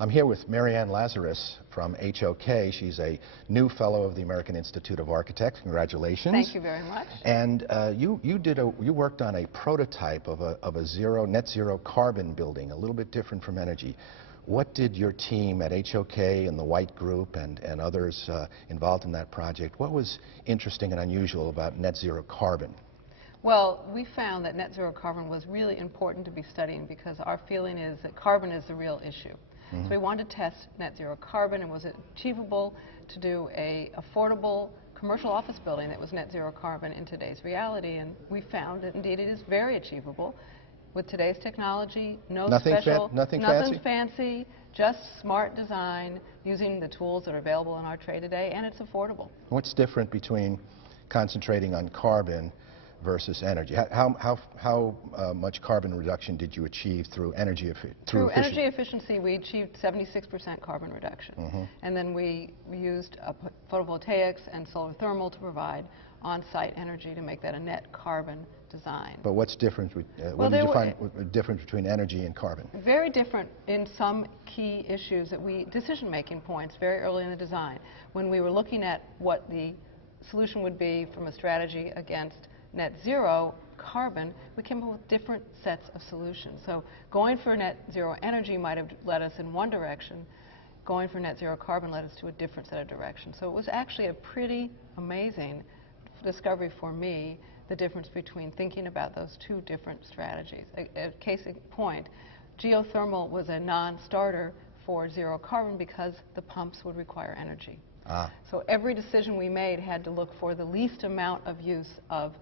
I'm here with Marianne Lazarus from HOK. She's a new fellow of the American Institute of Architects. Congratulations. Thank you very much. And you worked on a prototype of a net zero carbon building, a little bit different from energy. What did your team at HOK and the White Group and others involved in that project, what was interesting and unusual about net zero carbon? Well, we found that net zero carbon was really important to be studying because our feeling is that carbon is the real issue. So we wanted to test net zero carbon, and was it achievable to do a affordable commercial office building that was net zero carbon in today's reality, and we found that indeed it is very achievable with today's technology. Nothing fancy, just smart design using the tools that are available in our trade today, and it's affordable. What's different between concentrating on carbon versus energy? How much carbon reduction did you achieve through energy efficiency? Through energy efficiency, we achieved 76% carbon reduction. And then we used photovoltaics and solar thermal to provide on-site energy to make that a net carbon design. But what's different? What did you find different between energy and carbon? Very different in some key issues that decision-making points very early in the design. When we were looking at what the solution would be from a strategy against net zero carbon, we came up with different sets of solutions. So going for net zero energy might have led us in one direction. Going for net zero carbon led us to a different set of directions. So it was actually a pretty amazing discovery for me, the difference between thinking about those two different strategies. A case in point, geothermal was a non-starter for zero carbon because the pumps would require energy. So every decision we made had to look for the least amount of use of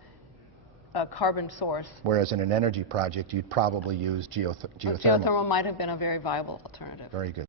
a carbon source. Whereas in an energy project, you'd probably use geothermal. Geothermal might have been a very viable alternative. Very good.